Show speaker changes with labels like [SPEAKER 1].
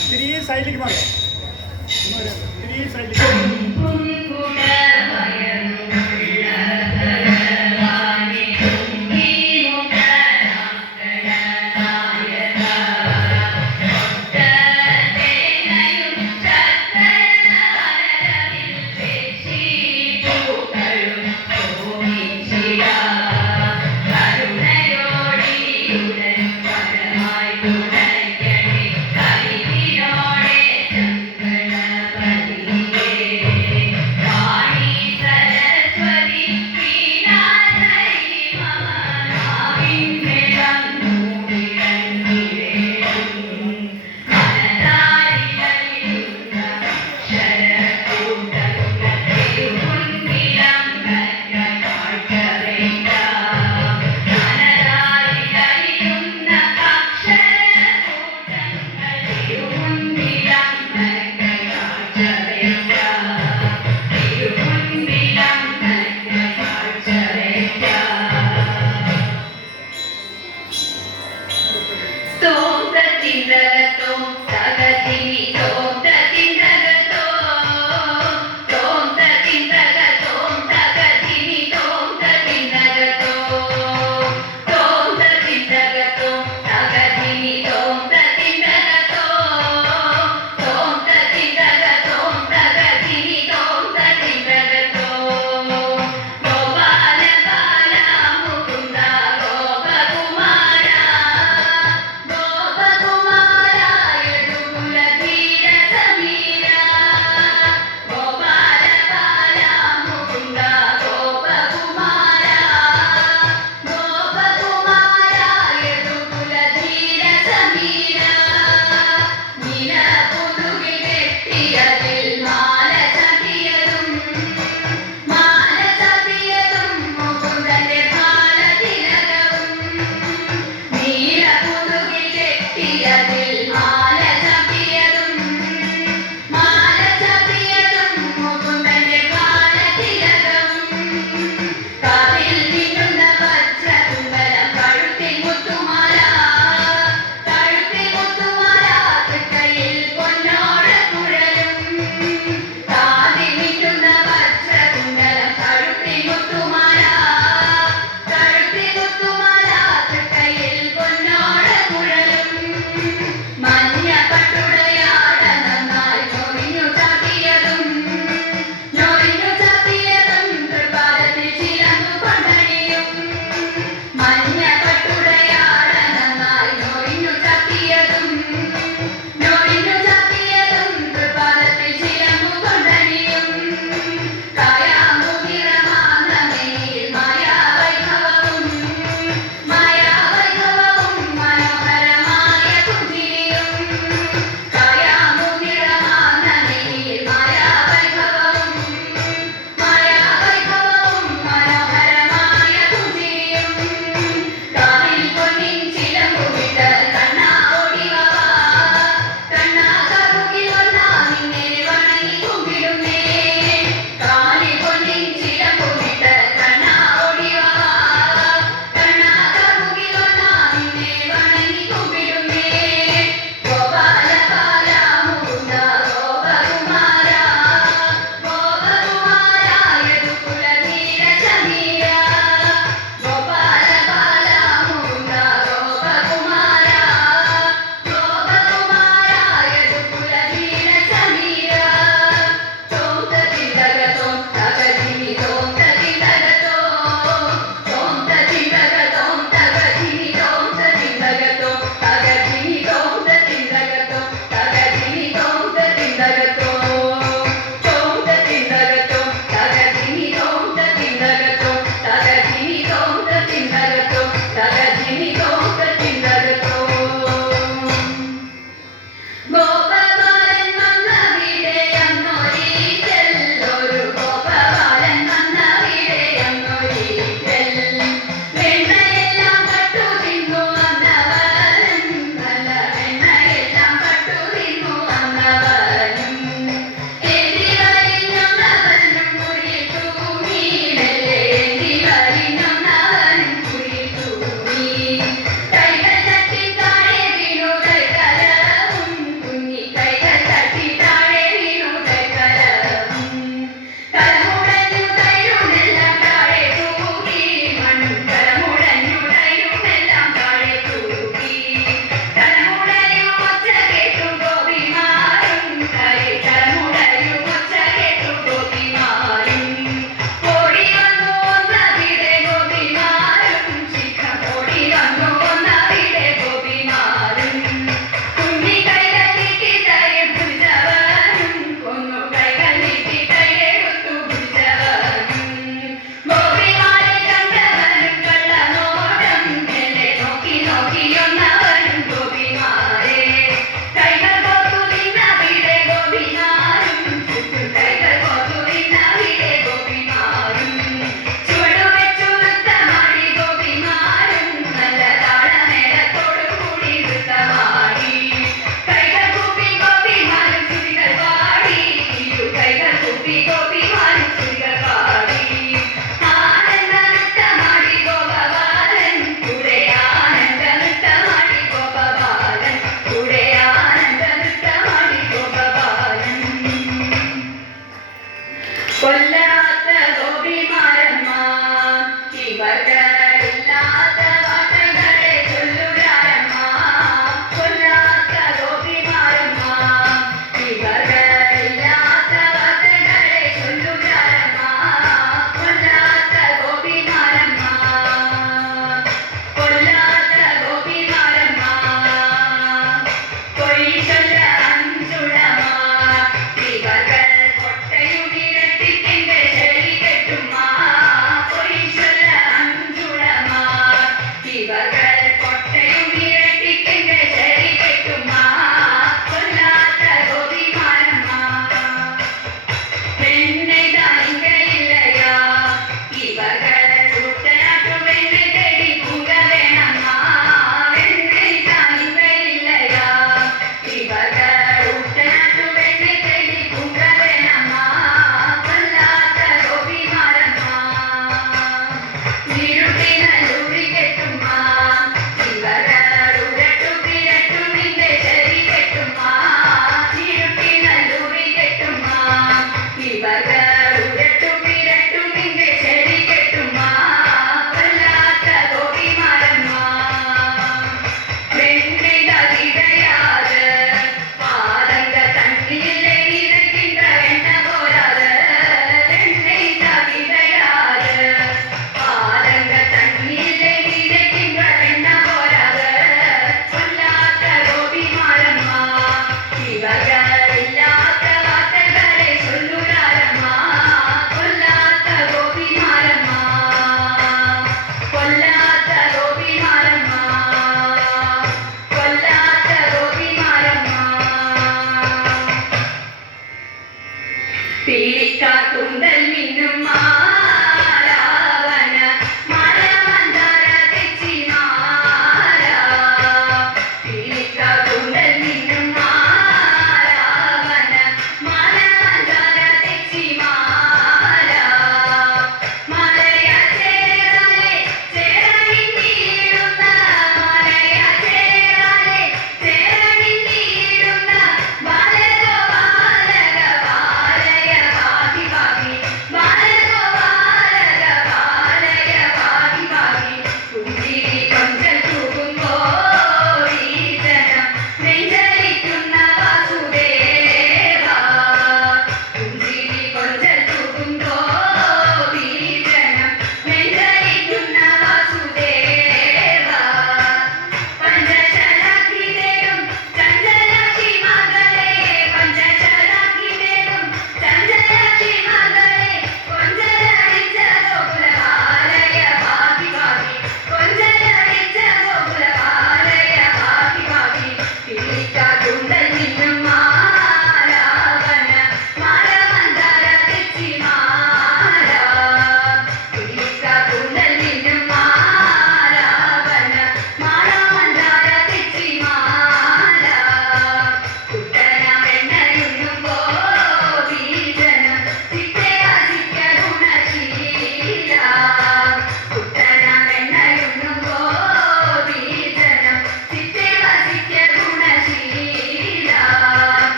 [SPEAKER 1] ഇത്തിരി സൈഡിലേക്ക് മാറിയോ? ഇത്തിരി സൈഡിലേക്ക്.